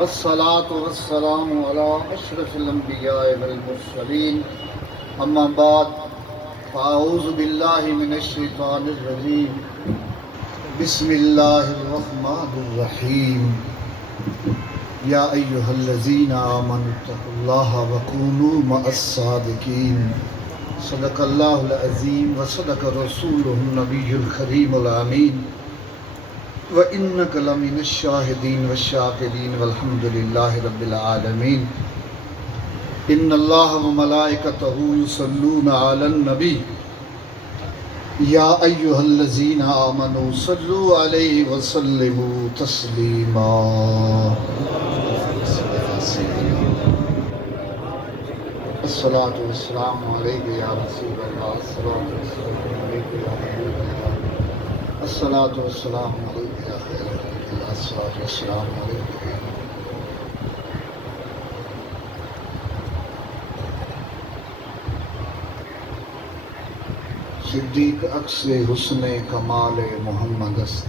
والصلاة والسلام على أشرف الأنبياء والمرسلين أما بعد فأعوذ بالله من الشيطان الرجيم بسم الله الرحمن الرحيم يا أيها الذين آمنوا اتقوا الله وكونوا مع الصادقين صدق الله العظيم وصدق رسوله النبي الكريم الأمين وَإِنَّكَ لَمِنَ الشَّاهِدِينَ وَالشَّاكِرِينَ وَالْحَمْدُ لِلَّهِ رَبِّ الْعَالَمِينَ إِنَّ اللَّهَ وَمَلَائِكَتَهُ يُصَلُّونَ عَلَى النَّبِيِّ يَا أَيُّهَا الَّذِينَ آمَنُوا صَلُّوا عَلَيْهِ وَسَلِّمُوا تَسْلِيمًا الصلاة والسلام عليك يا رسول الله الصلاة والسلام عليك يا حبيب الله الصلاة والسلام عليك يا خير خلق الله الصلاة والسلام عليك يا صدیق عکس حسن کمال محمد است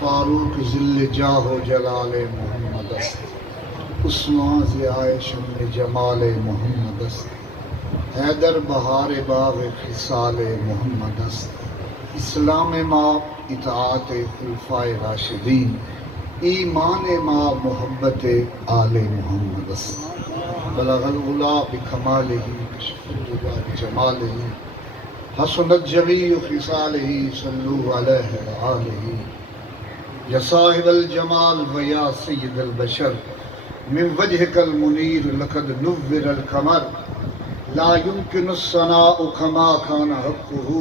فاروق ذل جاہ و جلال محمد است عثمان ضیاء شمع جمال محمد است حیدر بہار باغ خصال محمد است اسلام ما اطاعت خلفائے راشدین ایمان ما محبت آل محمد است بلغ العلا بکمالہ کشف الدجی بجمالہ حسنت جمیع خصالہ صلو علیہ وآلہ یا صاحب الجمال و یا سید البشر من وجهک المنیر لقد نور القمر لا يمكن الثناء كما كان حقه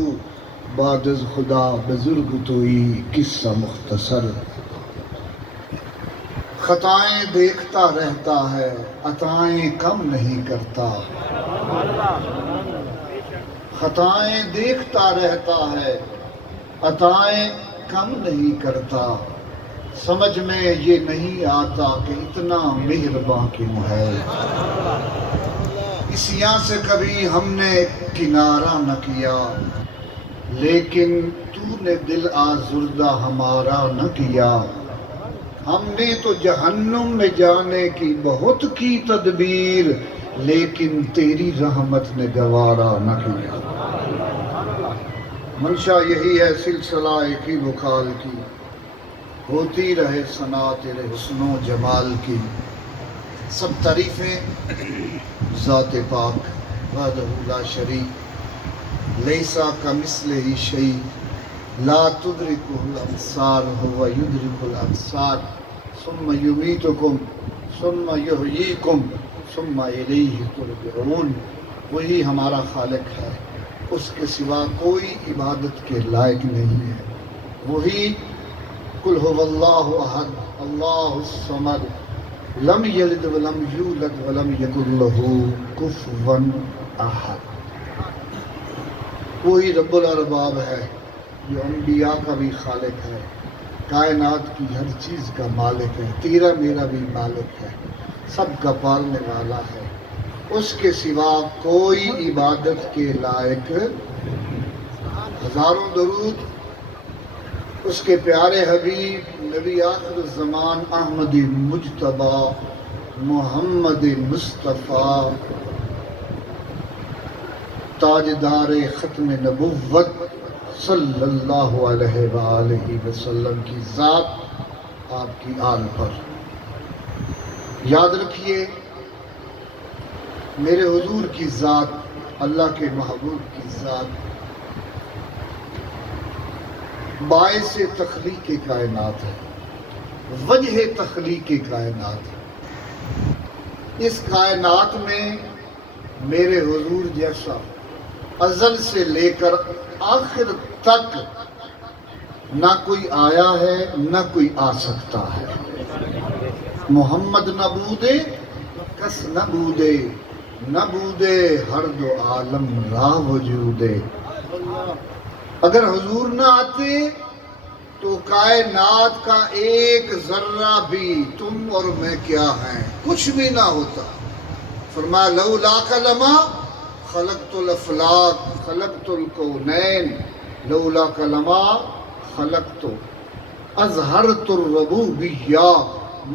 بعد از خدا بزرگ توئی قصہ مختصر خطائیں دیکھتا رہتا ہے عطائیں کم نہیں کرتا خطائیں دیکھتا رہتا ہے عطائیں کم نہیں کرتا، سمجھ میں یہ نہیں آتا کہ اتنا مہرباں کیوں ہے۔ اس یہاں سے کبھی ہم نے کنارہ نہ کیا، لیکن تو نے دل آزردہ ہمارا نہ کیا۔ ہم نے تو جہنم میں جانے کی بہت کی تدبیر، لیکن تیری رحمت نے گوارا نہ کیا۔ منشا یہی ہے سلسلہ ایک ہی بکال کی، ہوتی رہے ثنا تیرے حسن و جمال کی۔ سب تعریفیں ذات پاک وحدہ لا شریک، لیسا کمثلہ شیء، لا تدرکہ الابصار هو یدرک الابصار، ثم یمیتکم ثم یحییکم ثم الیہ ترجعون۔ وہی ہمارا خالق ہے، اس کے سوا کوئی عبادت کے لائق نہیں ہے۔ وہی قل هو اللہ احد اللہ الصمد لم یلد ولم یولد ولم یکن لہ کفوا احد۔ وہی رب الارباب ہے جو انبیاء کا بھی خالق ہے، کائنات کی ہر چیز کا مالک ہے، تیرا میرا بھی مالک ہے، سب کا پالنے والا ہے۔ اس کے سوا کوئی عبادت کے لائق۔ ہزاروں درود اس کے پیارے حبیب نبی آخر الزمان احمد مجتبی محمد مصطفیٰ تاجدار ختم نبوت صلی اللہ علیہ وآلہ وسلم کی ذات، آپ کی آل پر۔ یاد رکھیے میرے حضور کی ذات، اللہ کے محبوب کی ذات باعث تخلیق کائنات ہے، وجہ تخلیق کائنات ہے۔ اس کائنات میں میرے حضور جیسا ازل سے لے کر آخر تک نہ کوئی آیا ہے نہ کوئی آ سکتا ہے۔ محمد نبودے کس نبودے، نبودے ہر دو عالم را وجودے۔ اگر حضور نہ آتے تو کائنات کا ایک ذرہ بھی تم اور میں کیا ہیں، کچھ بھی نہ ہوتا۔ فرمایا لولاک لما خلقت الافلاک خلقت الکونین، لولاک لما خلقت اظہرت الربوبیہ۔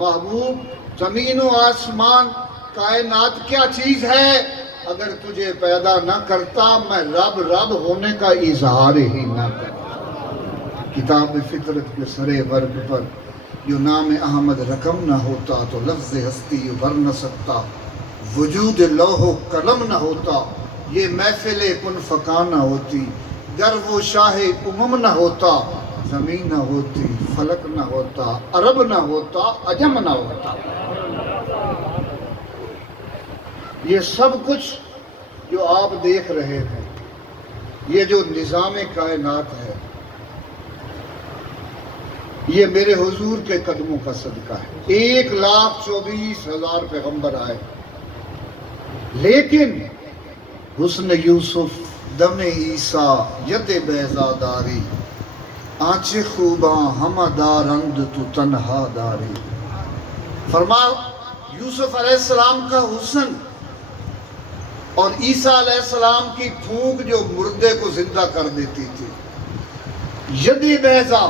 محبوب زمین و آسمان کائنات کیا چیز ہے، اگر تجھے پیدا نہ کرتا میں رب رب ہونے کا اظہار ہی نہ کرتا۔ کتاب فطرت کے سرے ورگ پر جو نام احمد رقم نہ ہوتا تو لفظ ہستی ابھر نہ سکتا، وجود لوح و قلم نہ ہوتا یہ محفل کن فکا نہ ہوتی، گر وہ شاہ امم نہ ہوتا زمین نہ ہوتی، فلک نہ ہوتا، عرب نہ ہوتا، عجم نہ ہوتا۔ یہ سب کچھ جو آپ دیکھ رہے ہیں، یہ جو نظام کائنات ہے، یہ میرے حضور کے قدموں کا صدقہ ہے۔ 1,24,000 پیغمبر آئے، لیکن حسن یوسف دم عیسیٰ ید بیضاداری، آنچ خوباں ہم دارند تو تنہا داری۔ فرمایا یوسف علیہ السلام کا حسن اور عیسیٰ علیہ السلام کی پھونک جو مردے کو زندہ کر دیتی تھی، ید بیضا،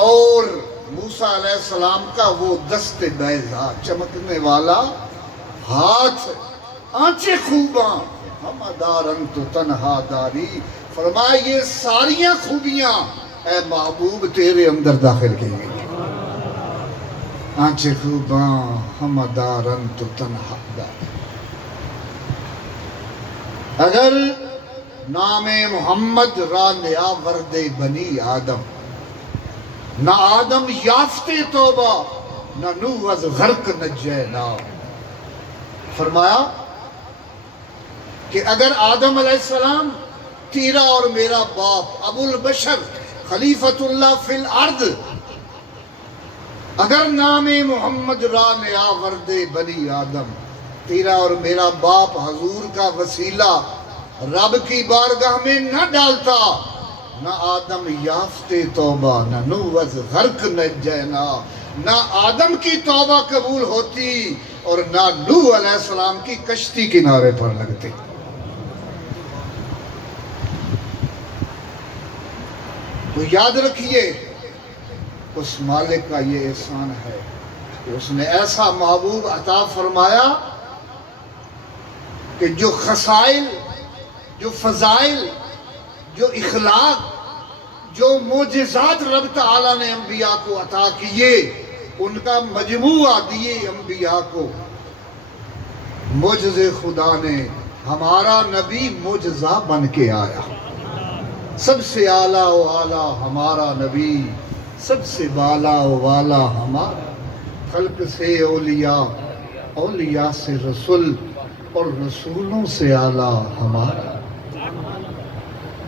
اور موسیٰ علیہ السلام کا وہ دست بیضا چمکنے والا ہاتھ، آنچیں خوباں ہم دارن تو تنہا داری۔ فرمایا یہ ساریاں خوبیاں اے محبوب تیرے اندر داخل کی گئی، آنچیں خوباں ہم دارن تو تنہا داری۔ اگر نام محمد را نیا ورد بنی آدم، نہ آدم یافتے توبہ نہ نوح از غرق نجینا۔ فرمایا کہ اگر آدم علیہ السلام تیرا اور میرا باپ ابو البشر خلیفۃ اللہ فی الارض، اگر نام محمد را نیا ورد بنی آدم، تیرا اور میرا باپ حضور کا وسیلہ رب کی بارگاہ میں نہ ڈالتا، نہ آدم یافتے توبہ نہ نوح از غرق نجینا، نہ آدم کی توبہ قبول ہوتی اور نہ نوح علیہ السلام کی کشتی کنارے پر لگتے۔ تو یاد رکھیے اس مالک کا یہ احسان ہے کہ اس نے ایسا محبوب عطا فرمایا کہ جو خصائل، جو فضائل، جو اخلاق، جو معجزات رب تعالیٰ نے انبیاء کو عطا کیے، ان کا مجموعہ دیے انبیاء کو۔ معجزے خدا نے، ہمارا نبی معجزہ بن کے آیا۔ سب سے اعلیٰ و اعلیٰ ہمارا نبی، سب سے بالا و والا ہمارا، خلق سے اولیاء، اولیاء سے رسول اور رسولوں سے اعلیٰ ہمارا۔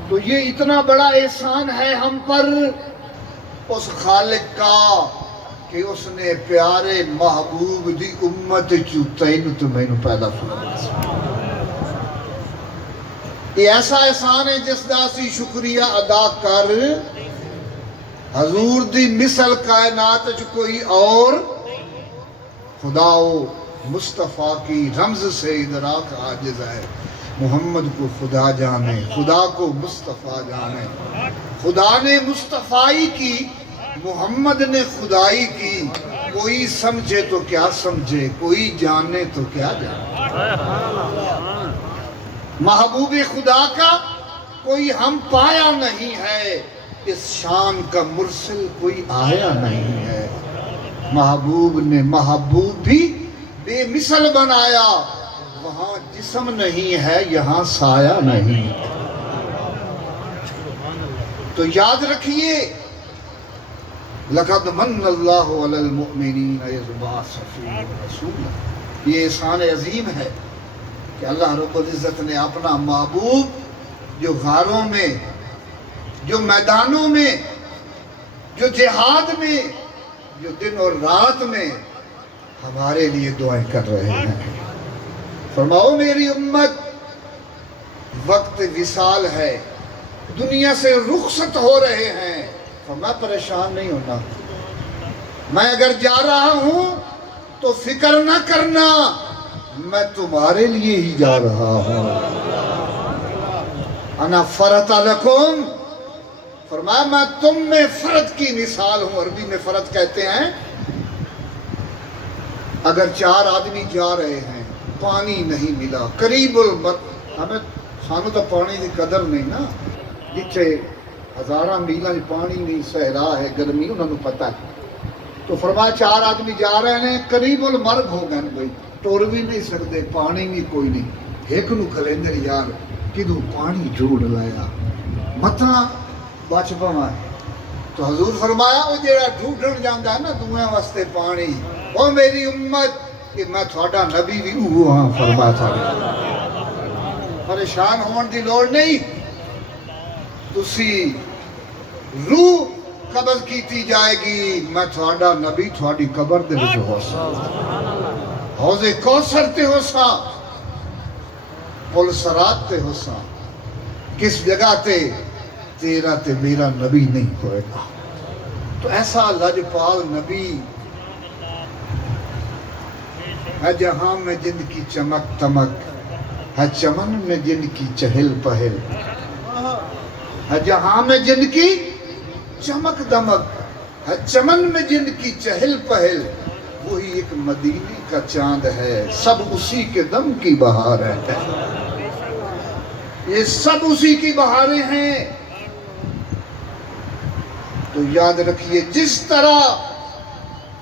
تو یہ اتنا بڑا احسان ہے ہم پر اس خالق کا کہ اس نے پیارے محبوب دی امت چو تینوں تو میں پیدا فرمایا۔ یہ ایسا احسان ہے جس دا اسی شکریہ ادا کر حضور دی مثل کائنات چ کوئی اور خدا و مصطفیٰ کی رمز سے ادراک عاجز ہے۔ محمد کو خدا جانے، خدا کو مصطفیٰ جانے۔ خدا نے مصطفیٰ کی، محمد نے خدائی کی۔ کوئی سمجھے تو کیا سمجھے، کوئی جانے تو کیا جانے۔ محبوب خدا کا کوئی ہم پایا نہیں ہے، اس شان کا مرسل کوئی آیا نہیں ہے۔ محبوب نے محبوب بھی بے مثل بنایا، وہاں جسم نہیں ہے یہاں سایہ نہیں۔ تو یاد رکھیے لَقَدْ مَنَّ اللَّهُ عَلَى الْمُؤْمِنِينَ إِذْ بَعَثَ فِيهِمْ رَسُولًا۔ یہ احسان عظیم ہے کہ اللہ رب العزت نے اپنا محبوب جو غاروں میں، جو میدانوں میں، جو جہاد میں، جو دن اور رات میں ہمارے لیے دعائیں کر رہے ہیں۔ فرماؤ میری امت، وقت وصال ہے، دنیا سے رخصت ہو رہے ہیں، فرمایا پریشان نہیں ہونا۔ میں اگر جا رہا ہوں تو فکر نہ کرنا، میں تمہارے لیے ہی جا رہا ہوں۔ انا فرط لکم، فرمایا میں تم میں فرد کی مثال ہوں۔ عربی میں فرد کہتے ہیں اگر 4 آدمی جا رہے ہیں، پانی نہیں ملا، قریب ہمیں سانو تو پانی کی قدر نہیں نا، جتھے ہزاراں میلاں پانی نہیں، صحرا ہے، گرمی، انہوں نے پتہ ہے۔ تو فرمایا 4 آدمی جا رہے ہیں، قریب المرگ ہو گئے بھائی، ٹور بھی نہیں سکتے، پانی بھی کوئی نہیں۔ ایک نو کھلیندر یار کدو پانی جوڑ لایا متنا بچ پوا۔ تو حضور فرمایا وہ جڑا ڈھونڈن جاندا ہے نا دوئے واسطے پانی، او میری امت کہ میں تھوڑا نبی بھی ہاں فرمایا تھا۔ پریشان ہون دی لوڑ نہیں، تسی روح قبض کیتی جائے گی، میں تھوڑا نبی تھوڑی قبر دے وچ ہو سا، حوض کوثر تے ہو سا، پل صراط تے ہو سا، کس جگہ تے تیرا تے میرا نبی نہیں ہوئے گا۔ تو ایسا لاجپال نبی ہے جہاں میں جن کی چمک تمک، ہے چمن میں جن کی چہل پہل، ہے جہاں میں جن کی چمک دمک، ہے چمن میں جن کی چہل پہل، وہی ایک مدینے کا چاند ہے، سب اسی کے دم کی بہار ہے۔ یہ سب اسی کی بہاریں ہیں۔ تو یاد رکھیے جس طرح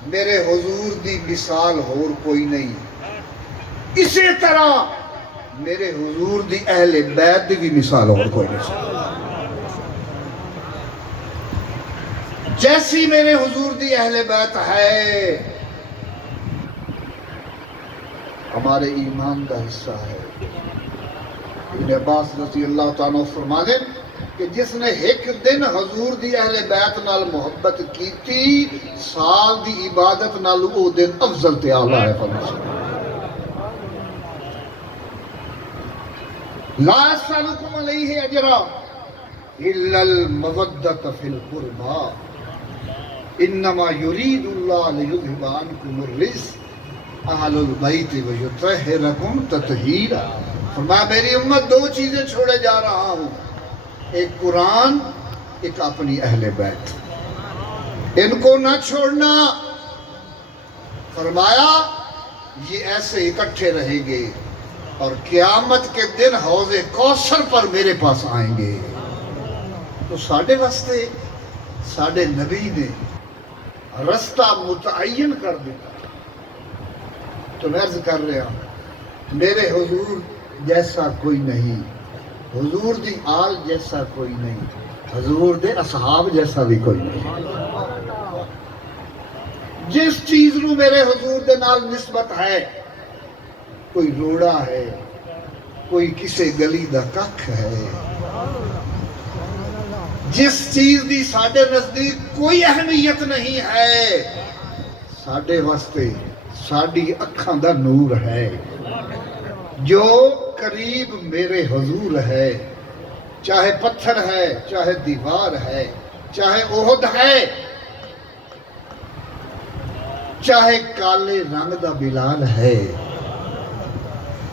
میرے حضور دی مثال اور کوئی نہیں، اسی طرح میرے حضور دی اہل بیت دی بھی مثال اور کوئی نہیں۔ جیسی میرے حضور دی اہل بیت ہے، ہمارے ایمان کا حصہ ہے۔ ابن عباس رضی اللہ تعالیٰ فرما دیں کہ جس نے ایک دن حضور دی اہل بیت نال محبت کی تھی، سال دی عبادت نال او دن افضل تے اعلیٰ ہے۔ لا اسألکم علیہ اجرا، الا المودۃ فی القربى انما یرید اللہ لیذھب عنکم الرجس اہل البیت ویطہرکم تطہیرا۔ فرمایا میری امت دو چیزیں چھوڑے جا رہا ہوں، ایک قرآن، ایک اپنی اہل بیت، ان کو نہ چھوڑنا۔ فرمایا یہ ایسے اکٹھے رہیں گے اور قیامت کے دن حوض کوثر پر میرے پاس آئیں گے۔ تو ساڑھے واسطے ساڑھے نبی نے رستہ متعین کر دیتا۔ تو میں عرض کر رہا ہوں میرے حضور جیسا کوئی نہیں، حضور دی آل جیسا کوئی نہیں، حضور دے اصحاب جیسا بھی کوئی نہیں۔ جس چیز نو میرے حضور دے نال نسبت ہے، کوئی روڑا ہے، کوئی کسی گلی دا ککھ ہے، جس چیز دی ساڑھے نزدیک کوئی اہمیت نہیں ہے، ساڑھے واسطے ساڑھی اکھاں دا نور ہے۔ جو قریب میرے حضور ہے، چاہے پتھر ہے، چاہے دیوار ہے، چاہے احد ہے، چاہے کالے رنگ دا بلال ہے،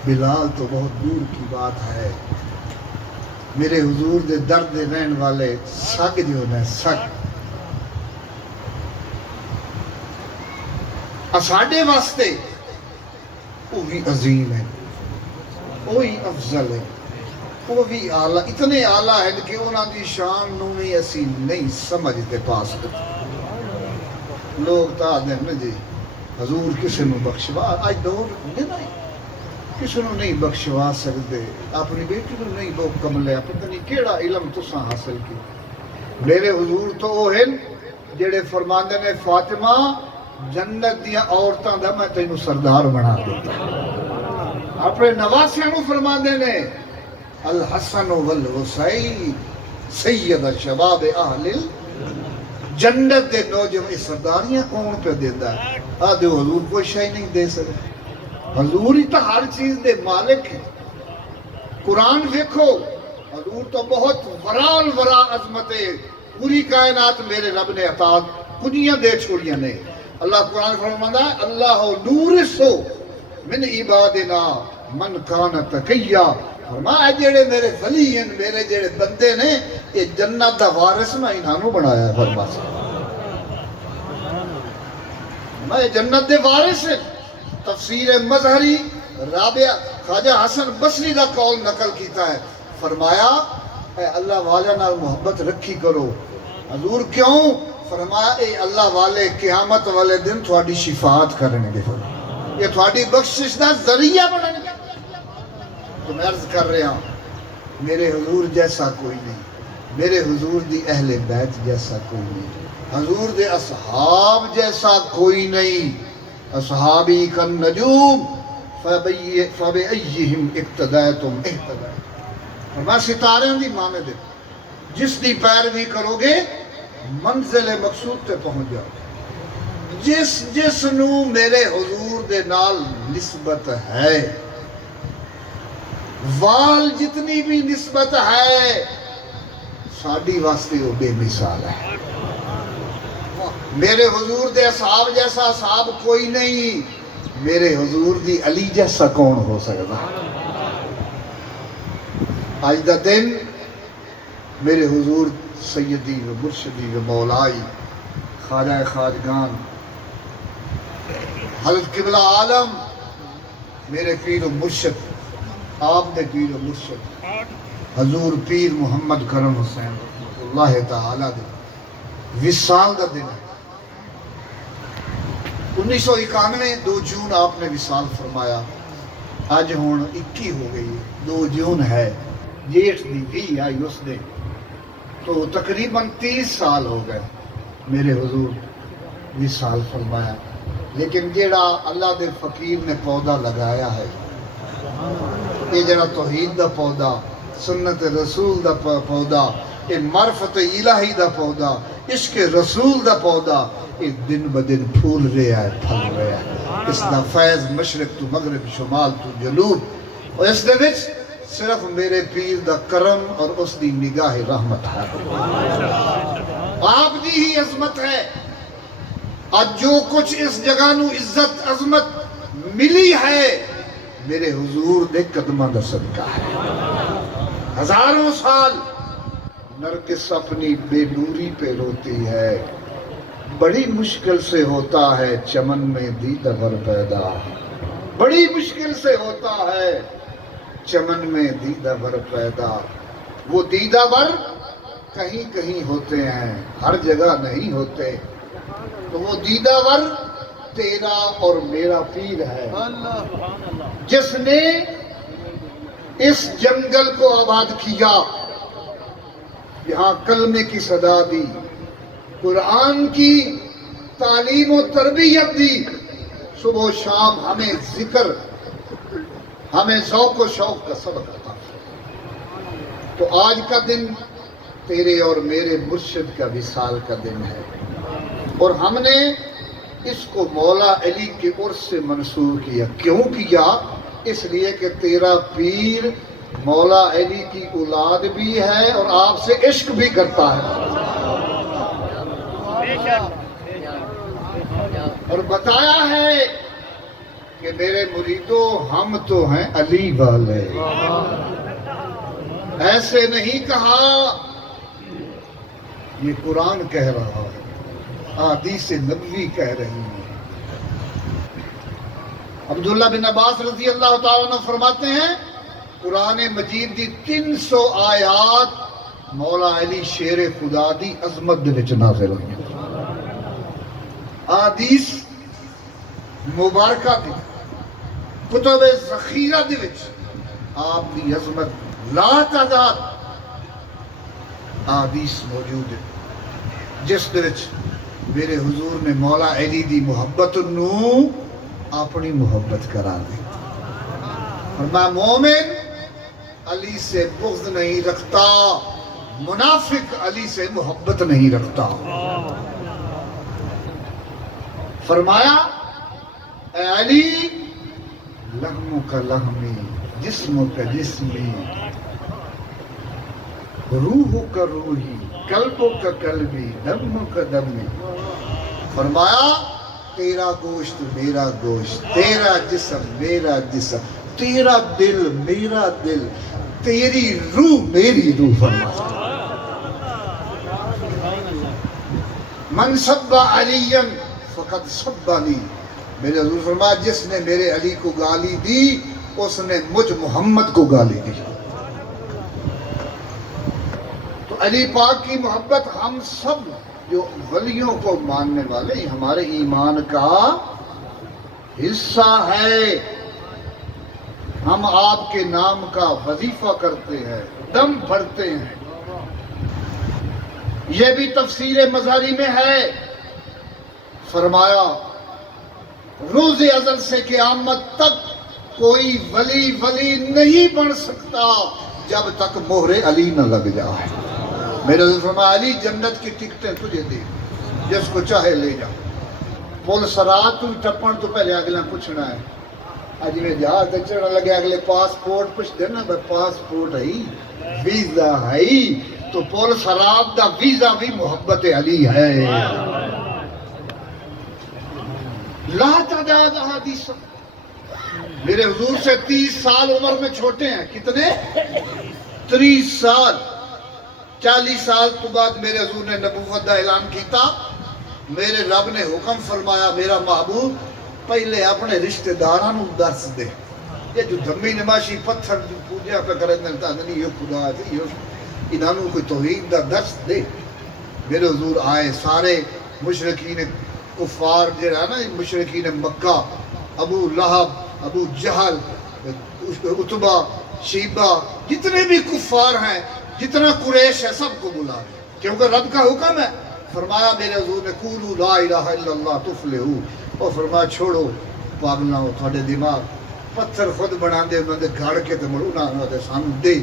بلال تو بہت دور کی بات ہے، میرے حضور دے درد رہن والے سگ جو نے سگ اساڑے واسطے وہی عظیم ہے، وہی افضل ہے، وہ بھی اعلیٰ، اتنے اعلیٰ ہیں کہ انہاں دی شان نو بھی اسی نہیں سمجھتے پاس کرتے۔ لوگ تا دیں نا جی حضور کسی نو بخشوا، آج دور نہیں کسی نو نہیں بخشوا سکتے، اپنی بیٹی نو نہیں بہت کملے، پتہ نہیں کیڑا علم تساں حاصل کی۔ میرے حضور تو وہ ہیں جڑے فرماندے نے فاطمہ جنت دیا عورتاں دا میں تینوں سردار بنا دیتا۔ اپنے نواسیاں نو فرماندے نے الحسن والحسین سید شباب اہل جنت دے نوجوان سرداریاں کون پہ دیتا ہے؟ آدھے حضور کوئی شے نہیں دے سکتے، حضور ہی تو ہر چیز دے مالک ہے۔ قرآن دیکھو، حضور تو بہت ورال ورا عظمت ہے، پوری کائنات میرے رب نے عطا کنیاں دے چھوڑیاں نے۔ اللہ قرآن فرماتا ہے اللہ نورثو من عبادنا من کان تقیا، فرمایا جڑے میرے ولی ہیں، میرے جڑے بندے نے، یہ جنت دا وارث میں انہوں بنایا ہے۔ فرمایا میں جنت دے وارث ہیں۔ تفسیر مظہری رابعہ خواجہ حسن بصری دا قول نقل کیتا ہے، فرمایا اے اللہ والے نال محبت رکھی کرو۔ حضور کیوں؟ فرمایا اے اللہ والے قیامت والے دن تھوڑی شفاعت کرنے گے، یہ تھوڑی بخشش دا ذریعہ بننے گے۔ تو میں عرض کر رہا ہوں میرے حضور جیسا کوئی نہیں، میرے حضور دی اہل بیت جیسا کوئی نہیں، حضور دے اصحاب جیسا کوئی نہیں۔ اصحابی کن نجوم فبئیہم اقتدیتم اہتدیتم، فرمایا ستارے دی مانند جس دی پیروی کرو گے منزل مقصود تے پہنچ جاؤ۔ جس نو میرے حضور دے نال نسبت ہے، وال جتنی بھی نسبت ہے، ساڑھی واسطے وہ بے مثال ہے۔ میرے حضور دے اصحاب جیسا اصحاب کوئی نہیں، میرے حضور دی علی جیسا کون ہو سکتا؟ آج دا دن میرے حضور سیدی و مرشدی و مولائی خواجہ خواجگان حضرت قبلہ عالم میرے پیر و مرشد، آپ نے پیر و مرشد حضور پیر محمد کرم حسین اللہ تعالیٰ دے وصال دا دن ہے۔ 1991 2 جون آپ نے وصال فرمایا، آج ہون 21 ہو گئی، 2 جون ہے، جیٹھ دی بھی آئی اس دے، تو تقریباً 30 سال ہو گئے میرے حضور وصال فرمایا۔ لیکن جیڑا اللہ دے فقیر نے پودا لگایا ہے، یہ جڑا توحید دا پودا، سنت رسول دا پودا، یہ معرفت الہی دا پودا، عشق رسول دا پودا، یہ دن بدن پھول رہا ہے، پھل رہا ہے۔ اس دا فیض مشرق تو مغرب، شمال تو جنوب، اور اس دے وچ صرف میرے پیر دا کرم اور اس دی نگاہ رحمت ہے، آپ دی ہی عظمت ہے۔ آج جو کچھ اس جگہ نو عزت عظمت ملی ہے میرے حضور دے قدمہ دا صدقہ ہے۔ ہزاروں سال نرگس اپنی بے نوری پہ روتی ہے، بڑی مشکل سے ہوتا ہے چمن میں دیدہ ور پیدا، بڑی مشکل سے ہوتا ہے چمن میں دیدہ ور پیدا۔ وہ دیدہ ور کہیں کہیں ہوتے ہیں، ہر جگہ نہیں ہوتے، تو وہ دیدہ ور تیرا اور میرا پیر ہے، جس نے اس جنگل کو آباد کیا، یہاں کلمے کی صدا دی، قرآن کی تعلیم و تربیت دی، صبح و شام ہمیں ذکر، ہمیں ذوق و شوق کا سبق عطا۔ تو آج کا دن تیرے اور میرے مرشد کا وصال کا دن ہے، اور ہم نے اس کو مولا علی کے عرس سے منسوب کیا۔ کیوں کیا؟ اس لیے کہ تیرا پیر مولا علی کی اولاد بھی ہے اور آپ سے عشق بھی کرتا ہے، اور بتایا ہے کہ میرے مریدوں ہم تو ہیں علی والے، ایسے نہیں کہا، یہ قرآن کہہ رہا ہے، احادیث نبوی کہہ رہی ہیں۔ عبداللہ بن عباس رضی اللہ تعالیٰ عنہ فرماتے ہیں قرآن مجید دی 300 آیات مولا علی شیر خدا دی عظمت دے وچ نازل ہوئی ہیں۔ احادیث مبارکہ دی کتب ذخیرہ دی وچ آپ دی عظمت لا تعداد احادیث موجود ہے، جس دے وچ میرے حضور نے مولا علی دی محبت نو اپنی محبت قرار دی، فرمایا مومن علی سے بغض نہیں رکھتا، منافق علی سے محبت نہیں رکھتا۔ فرمایا اے علی لحم کا لحمی، جسم کا جسمی، روح کا روحی، قلب کا قلبی، دم کا دمی۔ فرمایا تیرا گوشت میرا گوشت، تیرا جسم میرا جسم، تیرا دل میرا دل، تیری روح میری روح۔ فرمایا من سب علی فقد سبنی، میرے حضور فرمایا جس نے میرے علی کو گالی دی اس نے مجھ محمد کو گالی دی۔ تو علی پاک کی محبت ہم سب جو ولیوں کو ماننے والے ہمارے ایمان کا حصہ ہے۔ ہم آپ کے نام کا وظیفہ کرتے ہیں، دم بھرتے ہیں، یہ بھی تفسیر مزاری میں ہے۔ فرمایا روز ازل سے قیامت تک کوئی ولی نہیں بن سکتا جب تک مہر علی نہ لگ جائے۔ میرے حضور فرمایا علی جنت کی ٹکٹیں تجھے دے، جس کو چاہے لے جا۔ پل سرات تو ٹپن تو پہلے اگلا پوچھنا ہے، اج میں جہاز چڑھنے لگے اگلے پاسپورٹ پوچھ دینا، بھائی پاسپورٹ ہے، ویزا ہے، تو پل سرات دا ویزا بھی محبت علی ہے۔ لا تعداد احادیث، میرے حضور سے 30 سال عمر میں چھوٹے ہیں، کتنے؟ 30 سال۔ 40 سال تو بعد میرے حضور نے نبوت دا اعلان کیتا، میرے رب نے حکم فرمایا میرا محبوب پہلے اپنے رشتہ داراں نوں دس دے، یہ جو دھمی نماشی پتھر پوجا پہ کرے نہیں، یہ خدا ہے، انہاں نوں کوئی توحید دا درس دے۔ میرے حضور آئے، سارے مشرکین کفار جڑا نا، مشرکین مکہ، ابو لہب، ابو جہل، عتبہ، شیبہ، جتنے بھی کفار ہیں، جتنا قریش ہے، سب کو بلا، کیونکہ رب کا حکم ہے۔ فرمایا میرے حضور نے قولوا لا الہ الا اللہ تفلحوا، اور فرمایا چھوڑو پاگلاں تھوڑے دماغ، پتھر خود بنا دے انہوں نے گھڑ کے تو مڑونا انہوں سانو دے،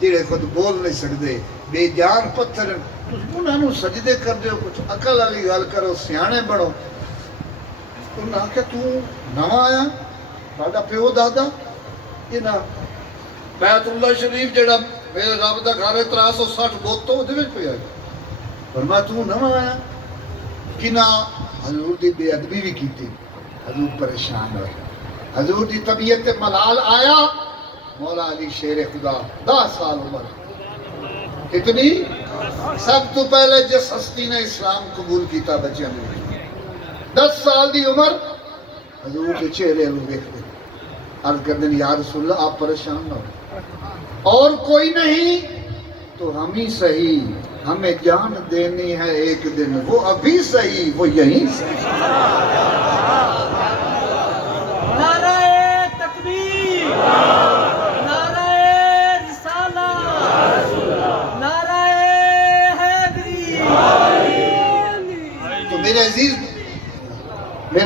جڑے خود بول نہیں سکتے، بے جان پتھر، انہوں نے سجدے کر دے، کچھ عقل والی گل کرو، سیانے بڑھو۔ انہوں نے کہا تو نواں آیا، ساڈا پیو دادا، بیت اللہ شریف جڑا میرے رب دا گھر ہے 360 بوتوں دے وچ پیا فرمایا تو نہ آیا کنا حضور دی بے ادبی بھی کیتی حضور پریشان ہوئے حضور دی طبیعت ملال آیا مولا علی شیر خدا 10 سال عمر کتنی سب تو پہلے جس ہستی نے اسلام قبول کیتا بچیاں نے 10 سال دی عمر حضور کے چہرے نو دیکھتے عرض کر دیں یا رسول اللہ آپ پریشان نہ ہو اور کوئی نہیں تو ہم ہی صحیح ہمیں جان دینی ہے ایک دن وہ ابھی صحیح وہ یہیں صحیح نعرہ تکبیر نعرہ رسالت نعرہ حیدری تو میرے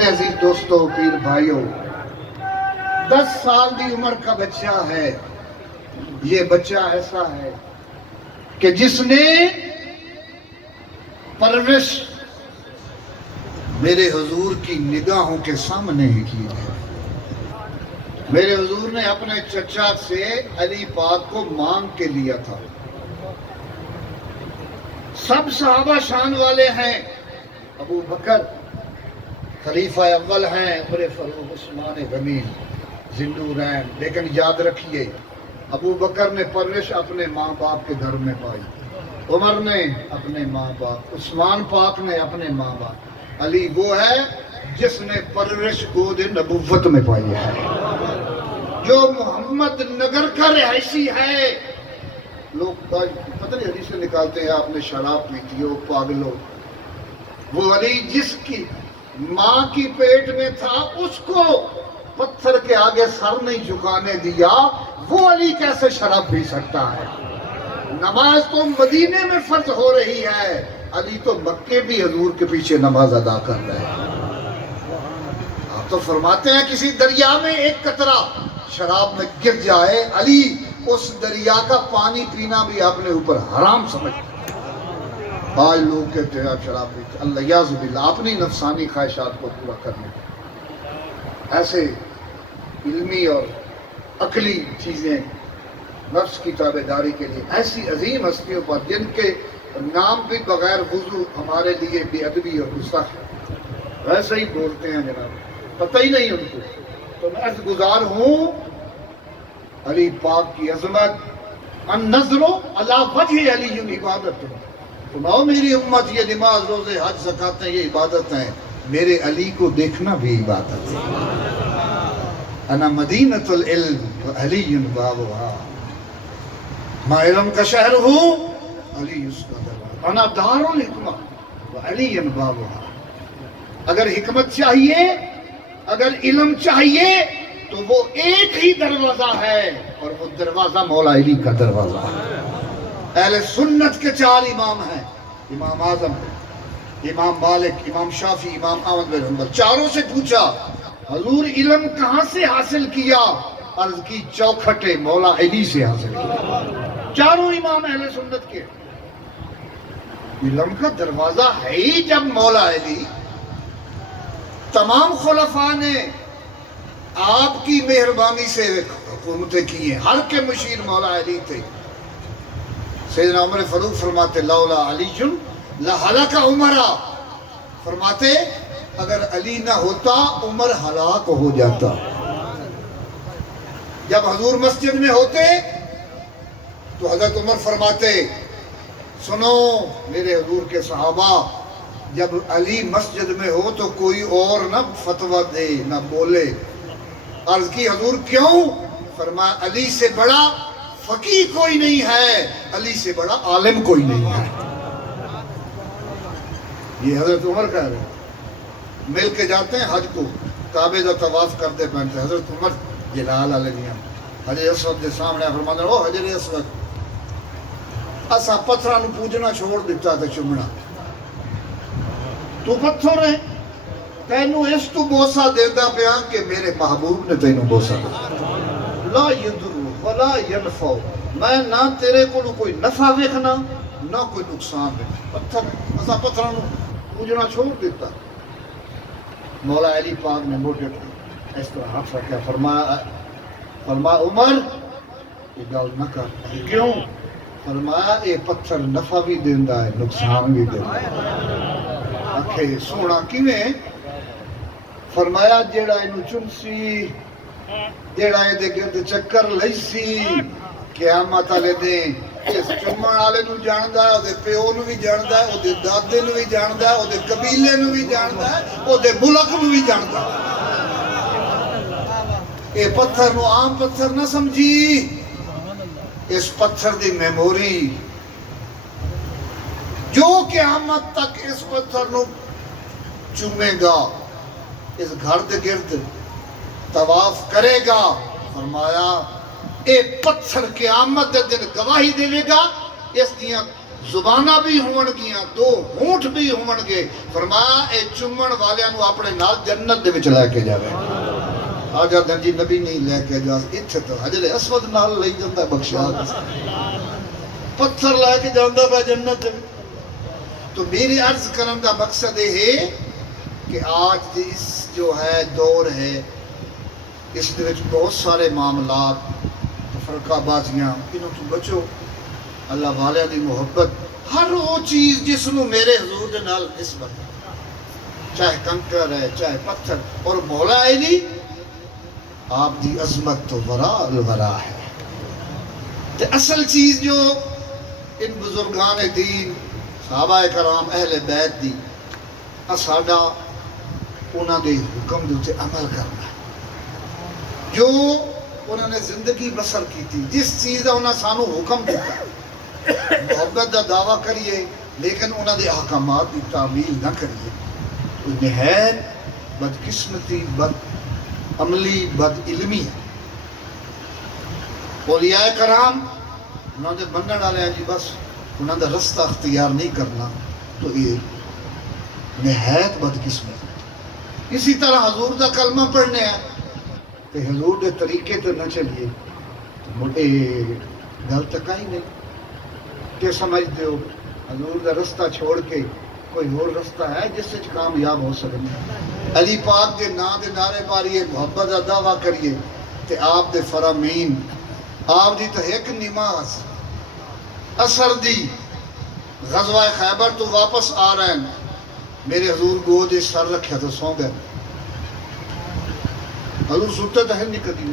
عزیز دوستوں پیر بھائیوں 10 سال دی عمر کا بچہ ہے یہ بچہ ایسا ہے کہ جس نے پرورش میرے حضور کی نگاہوں کے سامنے ہی کی ہے میرے حضور نے اپنے چچا سے علی پاک کو مانگ کے لیا تھا سب صحابہ شان والے ہیں ابو بکر خلیفہ اول ہیں عمر فاروق عثمان غنی ذوالنورین لیکن یاد رکھیے ابو بکر نے پرورش اپنے ماں باپ کے گھر میں پائی عمر نے اپنے ماں باپ عثمان پاک نے اپنے ماں باپ علی وہ ہے جس نے پرورش گود نبوت میں پائی ہے جو محمد نگر کا رہائشی ہے لوگ پتہ نہیں حدیث سے نکالتے ہیں آپ نے شراب پیتی ہو پاگل ہو وہ علی جس کی ماں کی پیٹ میں تھا اس کو پتھر کے آگے سر نہیں جھکانے دیا وہ علی کیسے شراب پی سکتا ہے نماز تو مدینے میں فرض ہو رہی ہے علی تو مکے بھی حضور کے پیچھے نماز ادا کر رہے ہیں آپ تو فرماتے ہیں کسی دریا میں ایک قطرہ شراب میں گر جائے علی اس دریا کا پانی پینا بھی آپ نے اوپر حرام سمجھتے آج لوگ کہتے ہیں آپ شراب پیتے اللہ یعذ باللہ اپنی نفسانی خواہشات کو پورا کرنے ایسے علمی اور عقلی چیزیں نفس کی تابعداری کے لیے ایسی عظیم ہستیوں پر جن کے نام بھی بغیر وضو ہمارے لیے بے ادبی اور گستاخ ہے ویسے ہی بولتے ہیں جناب پتہ ہی نہیں ان کو تو میں عرض گزار ہوں علی پاک کی عظمت النظر علی وجہ علی عبادت سناؤ میری امت یہ نماز روزے حج زکاتیں یہ عبادت ہیں میرے علی کو دیکھنا بھی عبادت ہے انا مدینۃ العلم علی بابها میں علم کا شہر ہوں علی اس کا دروازہ انا دار الحکمہ علی بابها اگر حکمت چاہیے اگر علم چاہیے تو وہ ایک ہی دروازہ ہے اور وہ دروازہ مولا علی کا دروازہ ہے اہل سنت کے 4 امام ہیں امام اعظم امام مالک امام شافعی امام احمد بن حنبل چاروں سے پوچھا حضور علم کہاں سے حاصل کیا عرض کی چوکھٹے مولا علی سے حاصل کیا چاروں امام اہل سنت کے علم کا دروازہ ہے ہی جب مولا علی تمام خلفاء نے آپ کی مہربانی سے حکومتیں کی ہیں ہر کے مشیر مولا علی تھے سیدنا عمر فاروق فرماتے لولا علی لہلک عمر فرماتے اگر علی نہ ہوتا عمر ہلاک ہو جاتا جب حضور مسجد میں ہوتے تو حضرت عمر فرماتے سنو میرے حضور کے صحابہ جب علی مسجد میں ہو تو کوئی اور نہ فتویٰ دے نہ بولے عرض کی حضور کیوں فرمایا علی سے بڑا فقیہ کوئی نہیں ہے علی سے بڑا عالم کوئی نہیں ہے یہ حضرت عمر کہہ رہے ہیں مل کے جاتے ہیں حج کو کعبے کا طواف کرتے پہنتے حضرت عمر جلال علیہ حجر اسود کے سامنے فرماتے ہیں او حجر اسود اسا پتھراں نو پوجنا چھوڑ دیتا تے چومنا تو پتھر ہے تینوں اس تو بوسا دیتا پیا کہ میرے محبوب نے تینوں بوسا دیتا لا یدر ولا ینفع میں نہ تیرے کو کوئی نفع ویکھنا نہ کوئی نقصان ویکھنا پتھر اسا پتھراں نو پوجنا چھوڑ دیتا مولا علی پاک نے موٹے اس طرح ہاتھ رکھا فرمایا عمر یہ گل نہ کر. کیوں؟ فرمایا یہ پتھر نفع بھی دیندا ہے نقصان بھی دیندا ہے. آکھے سونا کیویں؟ فرمایا جیڑا اینو چنسی جیڑا اے دے گرد چکر لئی سی قیامت والے دن اس چمن والے نو جاندا ہے، اودے پیو نو بھی جاندا ہے، اودے دادے نو بھی جاندا ہے، اودے قبیلے نو بھی جاندا ہے، اودے ملک نو بھی جاندا ہے. اے پتھر نو عام پتھر نہ سمجھی، اس پتھر دی میموری جو قیامت تک اس پتھر نو چومے گا، اس گھر دے گرد طواف کرے گا. فرمایا اے پتھر قیامت دے دن گواہی دے گا. اس دیاں زبانہ بھی ہون گیاں، دو ہونٹ بھی ہون گے. فرمایا اے چمن والیاں نو اپنے نال جنت دے وچ لے کے جاوے. آجا دن جی نبی نہیں لے کے جا، اتھے تو حجر اسود نال لئی جاندا بخشا پتھر لے کے جاندا پہ جنت دے. تو میری عرض کرن دا مقصد یہ ہے کہ آج دی اس جو ہے دور ہے، اس دے وچ بہت سارے معاملات فرقہ بازیاں، انہوں تو بچو. اللہ والے دی محبت، ہر وہ چیز جس نو میرے حضور دے نال نسبت ہے، چاہے کنکر ہے چاہے پتھر. اور مولا علی آپ دی عظمت تو ورا الورا ہے. تے اصل چیز جو ان بزرگان دین صحابہ کرام اہل بیت دی ساڈا انہاں دے حکم دے تے عمل کرنا ہے. جو انہوں نے زندگی بسر کی تھی، جس چیز کا انہوں نے سانو حکم دیتا، محبت دا دعویٰ کریے لیکن انہوں نے احکامات کی تعمیل نہ کریے. تو نہایت بدقسمتی، بد عملی، بد علمی ہے. اولیاء کرام انہوں نے بننے والے ہیں جی، بس انہوں نے رستہ اختیار نہیں کرنا، تو یہ نہایت بدقسمت. اسی طرح حضور دا کلمہ پڑھنے ہیں کہ حضور دے طریقے تو نہ چلیے تو مجھے گل تک ہی نہیں. کہ سمجھتے ہو حضور دا رستہ چھوڑ کے کوئی اور رستہ ہے جس سے کامیاب ہو سکے؟ علی پاک دے نا دے نعرے ماریے، محبت دا دعویٰ کریے، تے آپ دے فرامین، آپ دی تو ایک نماز اثر دی. غزوہ خیبر تو واپس آ رہے ہیں، میرے حضور گود سر رکھیا تو سو گئے. حضور سوتے تو ہے نہیں کدی.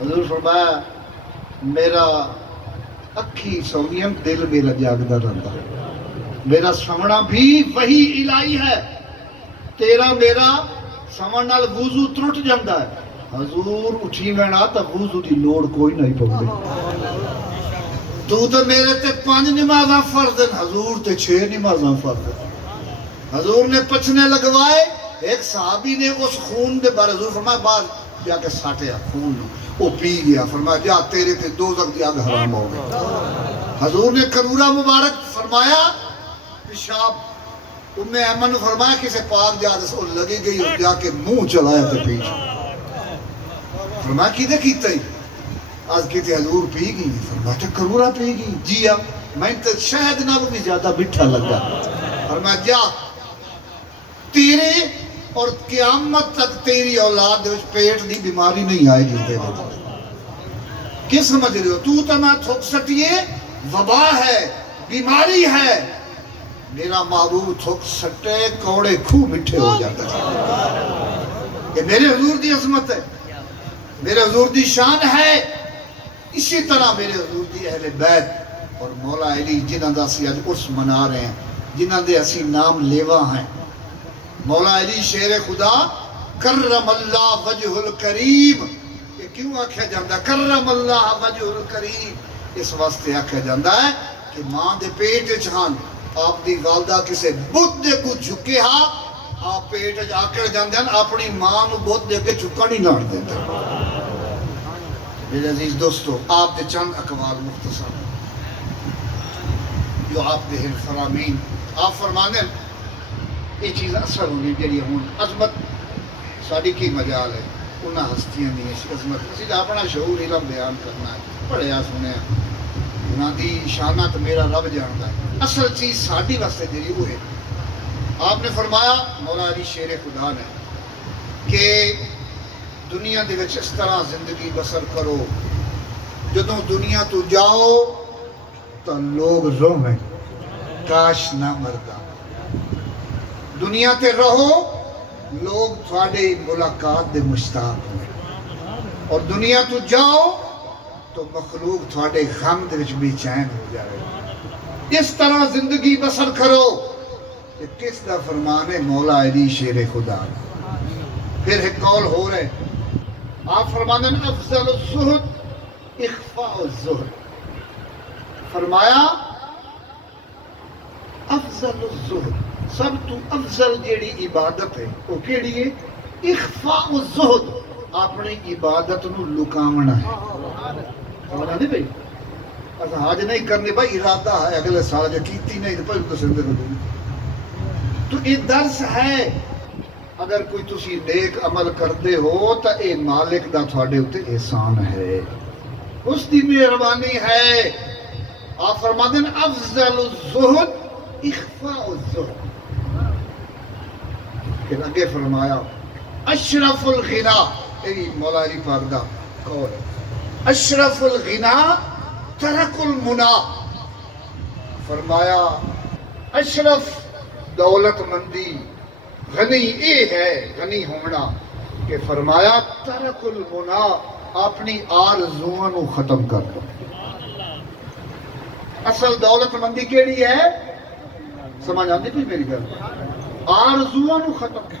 حضور فرمایا میرا اکھی سونیم، دل میرا جاگدا رہندا. میرا سمنا بھی وہی الہی ہے، تیرا میرا سمن نال وضو ترٹ جاندا ہے. حضور اٹھی وینا تا وضو دی لوڑ کوئی نہیں پوندی. تو میرے تے 5 نمازاں فرض ہیں، حضور تے 6 نمازاں فرض ہیں. حضور نے پچھنے لگوائے، ایک صحابی نے اس خون دے بارے حضور فرمایا بعد جا کے ساٹیا خون، وہ پی گیا. فرمایا جا تیرے تے دوزخ دی آگ حرام ہو گئی. حضور نے کرورہ مبارک فرمایا، پیشاب ام ایمن فرمایا کسے پاک جا دس، وہ لگی گئی اور جا کے منہ چلایا تے پیش. فرمایا کیدے کیتا ہی؟ آج کہتے حضور پی گئی. فرمایا تے کرورہ پی گئی؟ جی اب میں تے شہد نالوں بھی زیادہ مٹھا لگا. فرمایا جا تیرے اور قیامت تک تیری اولاد پیٹ دی بیماری نہیں آئے گی. کیا سمجھ رہے ہو؟ تو نہ تھوک سٹیے، وبا ہے، بیماری ہے. میرا محبوب تھوک سٹے کوڑے کھو مٹھے ہو جاتا ہے. یہ میرے حضور دی عظمت ہے، میرے حضور دی شان ہے. اسی طرح میرے حضور دی اہل بیت اور مولا علی جنہاں دا اسی اج عرس منا رہے ہیں، جنہاں دے اسی نام لیوا ہیں. مولا علی شیر خدا، کرم اللہ وجہ الکریم. یہ کیوں آکھا جاندہ کرم اللہ وجہ الکریم؟ اس واسطے آکھا جاندہ ہے کہ ماں دے پیٹ چھان آپ دی والدہ کسے بدھ دے کو جھکے ہاں، آپ پیٹ آکر جاندے ہیں اپنی ماں نو بدھ دے کے جھکا نہیں ناڑ دیتے. میرے عزیز دوستو، آپ دے چند اقوال مختصر جو آپ دے فرامین. آپ فرمانے یہ چیز اثر ہوگی جڑی ہوں عظمت ساڑی کی مجال ہے، انہاں ہستیاں نہیں ہے عظمت. اسی اپنا شعور علم بیان کرنا ہے، پڑھیا سنے انہاں دی شانت میرا رب جانتا ہے. اصل چیز ساڑی واسطے جڑی وہ ہے. آپ نے فرمایا مولا علی شیر خدا نے کہ دنیا دے وچ اس طرح زندگی بسر کرو جدوں دنیا تو جاؤ تو لوگ رویں کاش نہ مردا، دنیا تے رہو لوگ تھوڑے ملاقات دے مشتاق ہوئے، اور دنیا تو جاؤ تو مخلوق تھوڑے غم دے وچ بے چین ہو جائے۔ اس طرح زندگی بسر کرو کہ کس دا فرمان ہے مولا علی شیر خدا۔ پھر ایک قول ہو رہے آپ فرمانے افضل الزہد اخفاء الزہد، فرمایا افضل الزہد سب تو افضل جیڑی عبادت ہے وہ کیڑی ہے؟ اخفاء الزہد، اپنی عبادت نو لکاونا ہے۔ سمجھا نہیں بھائی؟ اچھا حج نہیں کرنے بھائی ارادہ ہے اگلے سال جو کیتی نہیں تو پہلے تو سندے کو دیں، تو یہ درس ہے اگر کوئی تسی نیک عمل کردے ہو تو اے مالک دا تھوڑے ہوتے احسان ہے، اس دی مہربانی ہے۔ آپ فرما دیں افضل الزہد اخفاء الزہد، پھر آگے فرمایا اشرف الغنا، یہ مولا علی پاک دا قول ہے، اشرف الغنا ترک المنا، فرمایا اشرف دولت مندی غنی اے ہے غنی ہونا کہ فرمایا ترک المنا، اپنی آرزوؤں نو ختم کر دو۔ اصل دولت مندی کیڑی ہے؟ سمجھ آندی بھی میری گل؟ آرزوؤں نو ختم،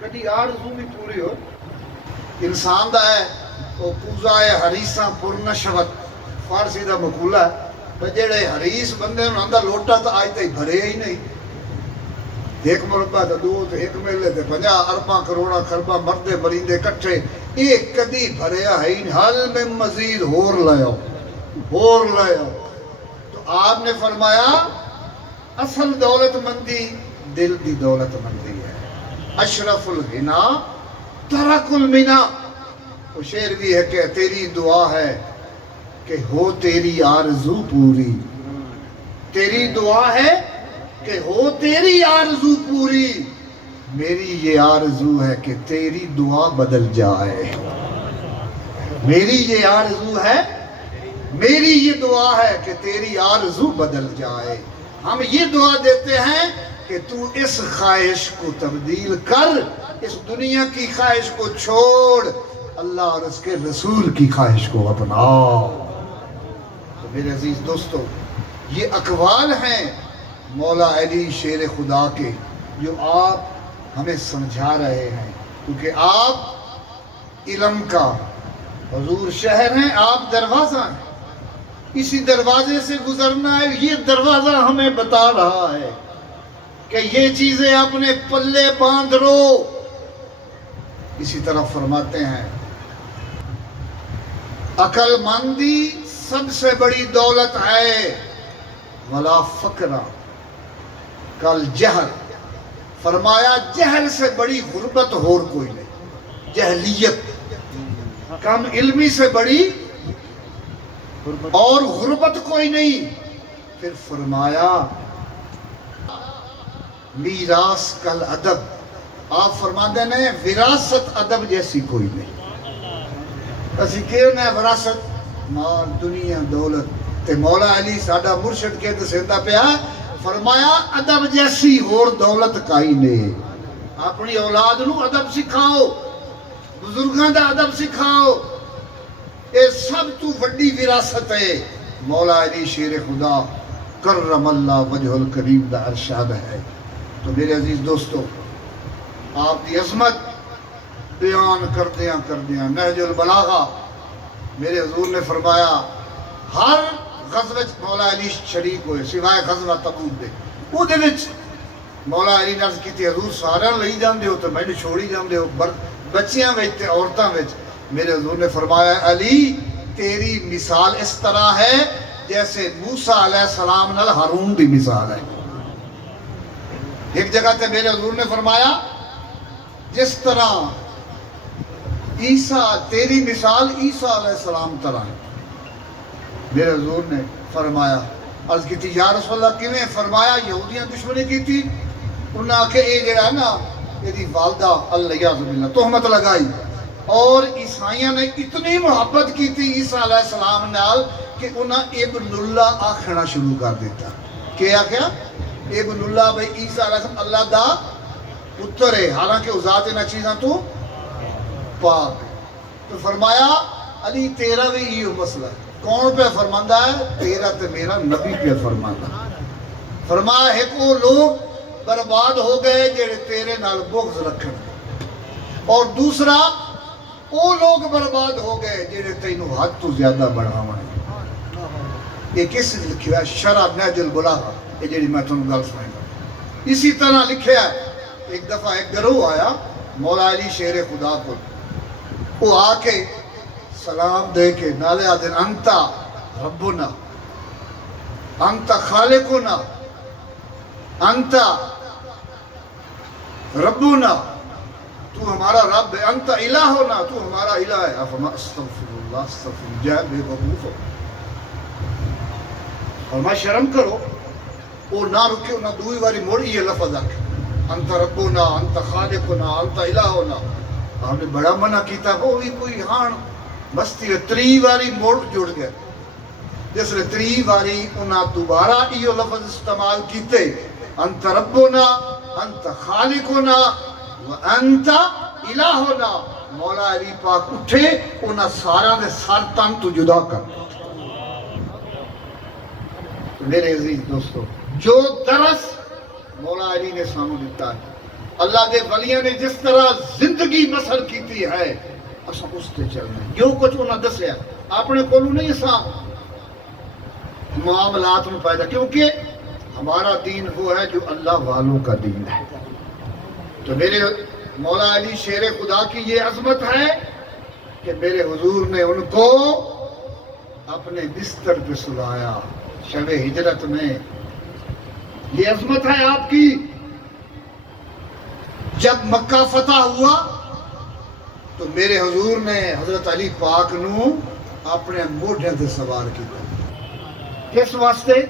کدی آرزو بھی پوری ہو انسان دا ہے وہ پوزا ہے حریصاں پر نشوت، فارسی دا مقولہ ہے جڑے حریص بندے نو اندر لوٹا تو آج تک بھرے ہی نہیں، ایک مربع تو دو تو ایک میلے تے 50 ارباں کروڑاں خرباں مردے مریندے کٹھے، ایک کدی بھریا ہے ہی حل میں مزید ہور لے آؤ۔ تو آپ نے فرمایا اصل دولت مندی دل دی دولت مندی ہے، اشرف الغنا ترک المنا۔ وہ شعر بھی ہے کہ تیری دعا ہے کہ ہو تیری آرزو پوری، تیری دعا ہے کہ ہو تیری آرزو پوری، میری یہ آرزو ہے کہ تیری دعا بدل جائے، میری یہ آرزو ہے، میری یہ دعا ہے کہ تیری آرزو بدل جائے۔ ہم یہ دعا دیتے ہیں کہ تو اس خواہش کو تبدیل کر، اس دنیا کی خواہش کو چھوڑ، اللہ اور اس کے رسول کی خواہش کو اپنا۔ تو میرے عزیز دوستو یہ اقوال ہیں مولا علی شیر خدا کے جو آپ ہمیں سمجھا رہے ہیں، کیونکہ آپ علم کا حضور شہر ہیں، آپ دروازہ ہیں، اسی دروازے سے گزرنا ہے۔ یہ دروازہ ہمیں بتا رہا ہے کہ یہ چیزیں اپنے پلے باندھ لو۔ اسی طرح فرماتے ہیں عقل مندی سب سے بڑی دولت ہے، ولا فقرہ کل جہل، فرمایا جہل سے بڑی غربت اور کوئی نہیں، جہلیت کم علمی سے بڑی اور غربت کوئی نہیں۔ پھر فرمایا میراث کل ادب، آپ فرماتے ہیں وراثت ادب جیسی کوئی نہیں۔ اسی کیوں نے وراثت مال دنیا دولت تے مولا علی ساڈا مرشد کے دسیندا پیا فرمایا ادب جیسی اور دولت کائی نہیں۔ اپنی اولاد نو ادب سکھاؤ، بزرگاں دا ادب سکھاؤ، یہ سب تو بڑی وراثت ہے۔ مولا علی شیر خدا کرم اللہ وجہ الکریم دا ارشاد ہے۔ تو میرے عزیز دوستو آپ کی عظمت بیان کردیاں نہج البلاغہ میرے حضور نے فرمایا ہر غزوہ مولا علی شریک ہوئے سوائے غزوہ تبوک دے، وہ دے وچ مولا علی نے عرض کیتی حضور سارے لئی جاندے ہو تو میں نے چھوڑی جاندے ہو بچیاں وچ تے عورتاں وچ۔ میرے حضور نے فرمایا علی تیری مثال اس طرح ہے جیسے موسیٰ علیہ السلام نال ہارون دی مثال ہے۔ ایک جگہ تے میرے حضور نے فرمایا جس طرح عیسیٰ تیری مثال عیسیٰ علیہ السلام طرح ہے۔ میرے حضور نے فرمایا عرض کی تھی یا رسول اللہ کیویں؟ فرمایا یہودیاں دشمنی کی تھی، انہوں نے آکے اے جڑا نا یہ دی والدہ اللہ باللہ تہمت لگائی اور عیسائیاں نے اتنی محبت کی تھی عیسیٰ علیہ السلام نال کہ انہاں ابن اللہ آکھنا شروع کر دیتا. کیا کیا؟ ابن اللہ بھائی عیسیٰ علیہ السلام اللہ دا پتر ہے، حالانکہ وہ ذات انہاں چیزاں تو پاک. تو فرمایا علی تیرا بھی یہ مسئلہ ہے. کون پہ فرماندہ ہے؟ تیرا تے میرا نبی پہ فرماندہ. فرمایا ایک وہ لوگ برباد ہو گئے جڑے تیرے نال بغض رکھن، اور دوسرا وہ لوگ برباد ہو گئے جڑے تینوں حد تو زیادہ بڑھاویں. یہ کس نے لکھا ہے؟ شرح نہج البلاغہ، یہ جڑی میں تمہیں گل سنائیں. اسی طرح لکھا ہے ایک دفعہ ایک گروہ آیا مولا علی شیر خدا کو، وہ آ کے سلام دے کے نالے آدھن انتا ربنا انتا خالقنا انتا ربنا، تو ہمارا رب ہے، انتا الہنا، تو ہمارا الہ ہے. افما استغفر اللہ استغفر جائے بے وقوف ہو. اور میں شرم کرو وہ نہ رکے، نہ دوئی واری موڑی یہ لفظ آکے انتا ربنا انتا خالقنا انتا الہنا. ہم نے بڑا منع کیتا وہ بھی کوئی ہاں مستی ہے. 3 واری موڑ جڑ گئے. جس نے 3 واری انہاں دوبارہ یہ لفظ استعمال کیتے انتا ربنا انتا خالقنا وانتا الہنا. مولا علی پاک اٹھے انہاں سارا نے سر تن تو جدا کر. میرے عزیز دوستو، جو درس مولا علی نے سامنے دیتا ہے، اللہ دے ولیاں نے جس طرح زندگی بسر کیتی ہے، اساں اس تے چلنا ہے. جو کچھ انہاں دسیا اپنے کولوں نہیں اساں معاملات میں پیدا، کیونکہ ہمارا دین وہ ہے جو اللہ والوں کا دین ہے. تو میرے مولا علی شیر خدا کی یہ عظمت ہے کہ میرے حضور نے ان کو اپنے بستر پہ سلایا شب ہجرت میں. یہ عظمت ہے آپ کی. جب مکہ فتح ہوا تو میرے حضور نے حضرت علی پاک نو اپنے موڈے سے سوار کیا. کس واسطے؟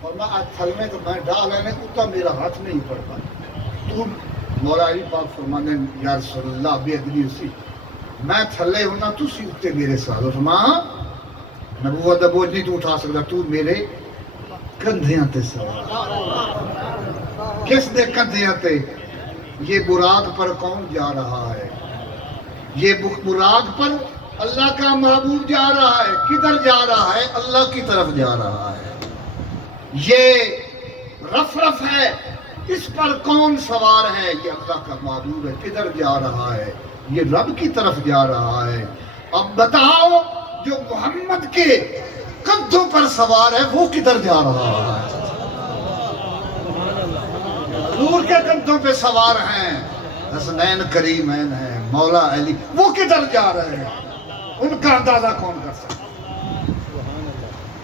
اور میں آج تھل میں تو میں ڈال ہے اتنا میرا ہاتھ نہیں پڑ پایا. تو مولا علی پاک فرمانے یا رسول اللہ بے ادبی اسی میں تھلے ہونا تو سی اتے میرے ساتھ. فرما نبوت دا بوجھ نہیں تو اٹھا سکتا، تو میرے کندھیاں تے سوار. کس دے کندھیاں تے؟ یہ براق پر کون جا رہا ہے؟ یہ براق پر اللہ کا محبوب جا رہا ہے. کدھر جا رہا ہے؟ اللہ کی طرف جا رہا ہے. یہ رف ہے، اس پر کون سوار ہے؟ یہ اللہ کا محبوب ہے. کدھر جا رہا ہے؟ یہ رب کی طرف جا رہا ہے. اب بتاؤ جو محمد کے کندھوں پر سوار ہے وہ کدھر جا رہا ہے؟ حضور کے کندھوں پہ سوار ہیں، حسنین کریمین ہیں، مولا علی، وہ کدھر جا رہے ہیں؟ ان کا اندازہ کون کر سکتا؟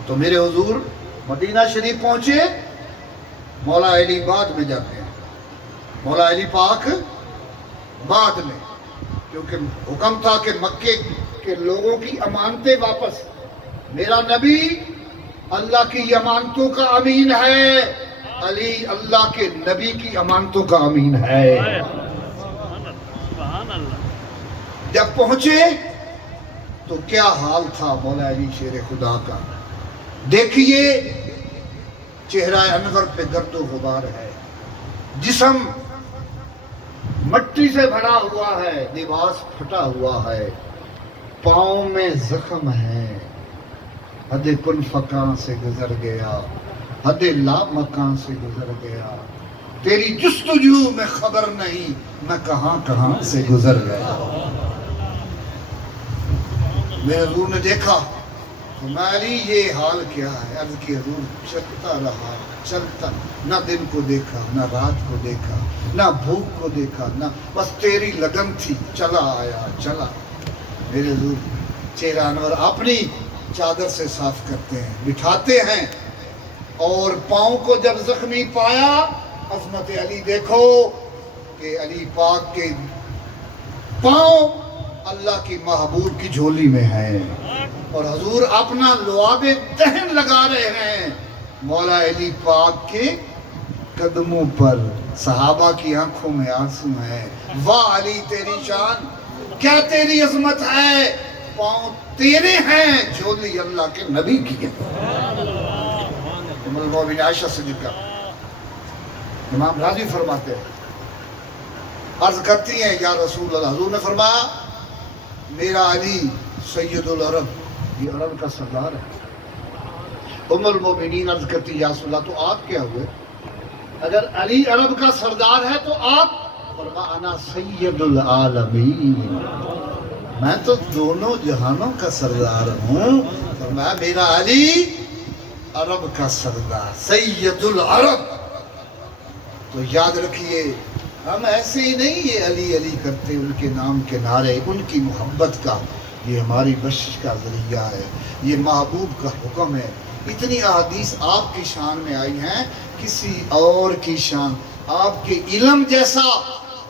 تو میرے حضور مدینہ شریف پہنچے، مولا علی بعد میں جاتے ہیں. مولا علی پاک بعد میں، کیونکہ حکم تھا کہ مکے کے لوگوں کی امانتیں واپس. میرا نبی اللہ کی امانتوں کا امین ہے، علی اللہ کے نبی کی امانتوں کا امین ہے. جب پہنچے تو کیا حال تھا مولا علی شیر خدا کا. دیکھیے چہرہ انور پہ گرد و غبار ہے، جسم مٹی سے بھرا ہوا ہے، لباس پھٹا ہوا ہے، پاؤں میں زخم ہے. حد کن فکان سے گزر گیا، حد لا مکان سے گزر گیا. تیری جستجو میں خبر نہیں، میں کہاں کہاں سے گزر گیا. میرے حضور نے دیکھا ہماری یہ حال کیا ہے. عرض کی حضور چلتا رہا چلتا، نہ دن کو دیکھا نہ رات کو دیکھا نہ بھوک کو دیکھا، نہ بس تیری لگن تھی، چلا آیا چلا. میرے حضور چہرہ انور اپنی چادر سے صاف کرتے ہیں، بٹھاتے ہیں، اور پاؤں کو جب زخمی پایا، عظمت علی دیکھو کہ علی پاک کے پاؤں اللہ کی محبوب کی جھولی میں ہے، اور حضور اپنا لعاب دہن لگا رہے ہیں مولا علی پاک کے قدموں پر. صحابہ کی آنکھوں میں آنسو ہے. واہ علی تیری شان، کیا تیری عظمت ہے، پاؤں تیرے ہیں، جھولی اللہ کے نبی کی ہے۔ ام المومنین عائشہ صدیقہ امام راضی فرماتے ہیں، عرض کرتی ہیں یا رسول اللہ، حضور نے فرمایا میرا علی سید العرب، یہ عرب کا سردار ہے۔ ام المومنین عرض کرتی یا رسول اللہ تو آپ کیا ہوئے؟ اگر علی عرب کا سردار ہے تو آپ؟ فرمایا انا سید العالمین، میں تو دونوں جہانوں کا سردار ہوں۔ فرمایا میرا علی عرب کا سردار، سید العرب۔ تو یاد رکھیے ہم ایسے ہی نہیں یہ علی علی کرتے، ان کے نام کے نعرے، ان کی محبت کا یہ ہماری بخشش کا ذریعہ ہے، یہ محبوب کا حکم ہے۔ اتنی احادیث آپ کی شان میں آئی ہیں، کسی اور کی شان، آپ کے علم جیسا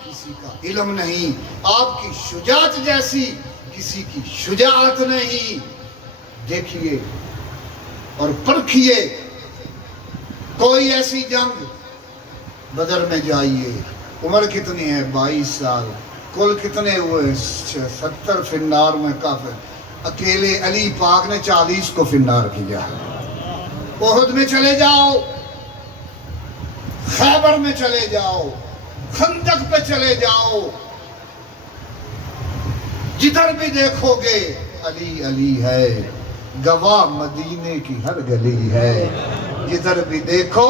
کسی کا علم نہیں، آپ کی شجاعت جیسی کسی کی شجاعت نہیں۔ دیکھیے اور پرکھیے، کوئی ایسی جنگ، بدر میں جائیے، عمر کتنی ہے؟ 22 سال، کل کتنے ہوئے؟ 70 فی النار میں کافر، اکیلے علی پاک نے 40 کو فی النار کیا۔ احد میں چلے جاؤ، خیبر میں چلے جاؤ، خندق پہ چلے جاؤ، جدھر بھی دیکھو گے علی علی ہے، گواہ مدینے کی ہر گلی ہے، جدھر بھی دیکھو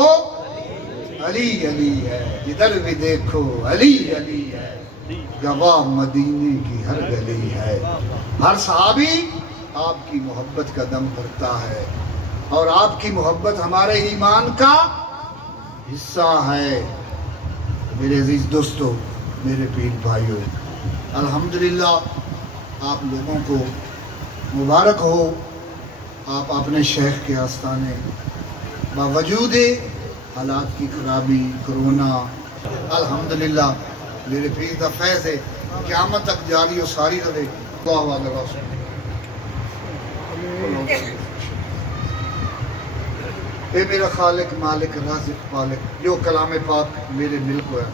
علی علی ہے، جدھر بھی دیکھو علی علی ہے، گواہ مدینے کی ہر گلی ہے۔ ہر صحابی آپ کی محبت کا دم بھرتا ہے، اور آپ کی محبت ہمارے ایمان کا حصہ ہے۔ میرے عزیز دوستو، میرے پیر بھائیوں، الحمدللہ آپ لوگوں کو مبارک ہو، آپ اپنے شیخ کے آستانے باوجود حالات کی خرابی، کرونا، الحمدللہ میرے پیر کا فیض ہے، قیامت تک جاری و ساری رہے۔ اللہ علیہ وسلم۔ اے میرا خالق، مالک، رازق، مالک، جو کلام پاک میرے ملک ہے،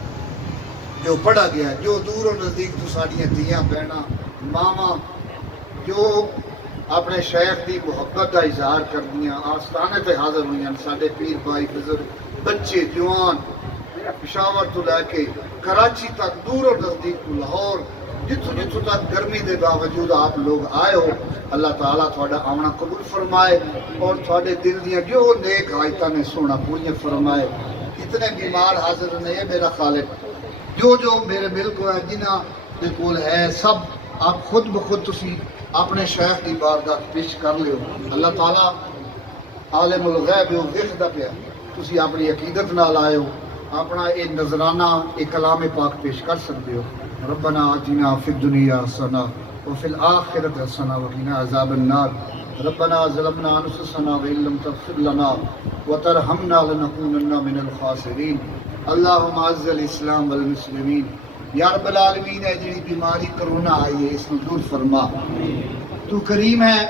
جو پڑھا گیا ہے، جو دور و نزدیک تو ساڑیاں دیاں بہنا ماما جو اپنے شیخ دی محبت کا اظہار کر دیاں، آستانے تے حاضر ہوئیں، ساڑے پیر بھائی بزرگ، بچے جوان، پشاور تو لے کے کراچی تک، دور و نزدیک تو لاہور، جتھوں تک گرمی دے باوجود آپ لوگ آئے ہو، اللہ تعالیٰ تھوڑا آمنا قبول فرمائے، اور تھوڑے دل دیاں جو نیک آیتاں نے سونا پوریاں فرمائے۔ اتنے بیمار حاضر نہیں میرا خالق، جو میرے ملک ہے، جنہ دے کول ہے، سب آپ خود بخود تسی اپنے شیخ دی بارگاہ پیش کر لیو۔ اللہ تعالیٰ عالم الغیب و وحدہ پہ تسی اپنی عقیدت نال آئے ہو، اپنا یہ نظرانہ ایک کلام پاک پیش کر سکتے ہو۔ ربنا آتنا فی الدنیا حسنہ وفی الآخرۃ حسنہ وقنا عذاب النار، ربنا ظلمنا انفسنا وان لم تغفر لنا وترحمنا لنکونن من الخاسرین۔ اللہم اعز الاسلام والمسلمین۔ یا رب العالمین، ہے جڑی بیماری کرونا آئی ہے اس کو دور فرما، تو کریم ہے،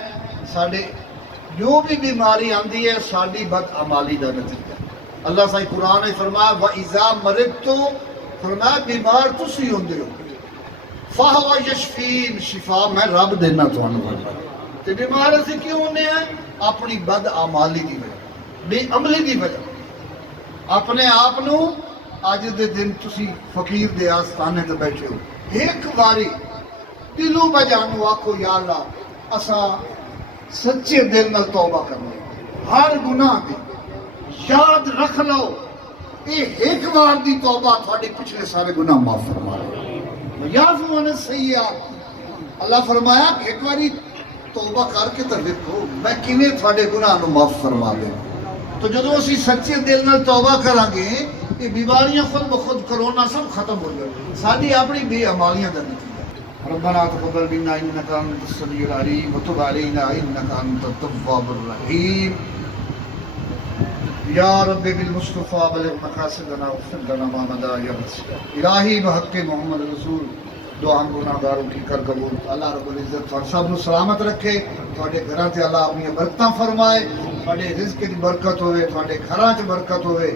ساڈے جو بھی بیماری آندی ہے ساڈی بدعمالی دا نتیجہ۔ اللہ صاحب قرآن نے فرمایا وَإِذَا مَرِضْتُ، فرمایا بیمار تسی ہوندے ہو، فَهُوَ يَشْفِينِ، شفا میں رب دینا تھانوں۔ تے بیمار اسی کیوں ہونے ہیں؟ اپنی بدعمالی دی وجہ، بے عملی دی وجہ۔ اپنے آپ نو اج دے دن تسی فقیر دے آستانے تے بیٹھے ہو، ایک باری دلوں بجانو آکھو یا اللہ اساں سچے دل نال توبہ کرنے، ہر گناہ دی یاد رکھ لو، یہ ایک بار دی توبہ تھوڑی پچھلے سارے گناہ معاف فرما لے۔ یعفو عن السیئات، اللہ فرمایا کہ ایک باری توبہ کر کے تو دیکھو میں کیویں تھوڑے گناہ نو معاف فرما دے۔ تو جدو اسی سچے دل نال توبہ کریں گے یہ بیماریاں خود بخود کرونا سب ختم ہو جائے، ساری اپنی بے عمالیاں دا نتیجہ۔ ربنا تقبل منا انک انت السمیع العلیم وتب علینا انک انت التواب الرحیم۔ یا رب بالمصطفیٰ بلغ مقاصدنا واغفر لنا ما مضى یا مسیح۔ الہی بحق محمد رسول دعا گناہ گاروں کی کر قبول۔ اللہ رب العزت تھوڑے سب نو سلامت رکھے، تھوڑے گھراں تے اللہ اپنی برکتاں فرمائے، تھوڑے رزق دی برکت ہوئے، تھوڑے گھراں چ برکت ہوئے،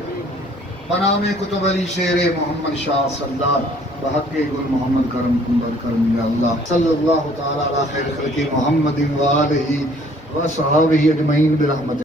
بنام کتب علی شیر محمد شاہ سردار بحق گل محمد کرم کندر کرم یا اللہ صلی اللہ تعالی علی خیر خلق محمد و آلہ و صحابہ اجمعین برحمتک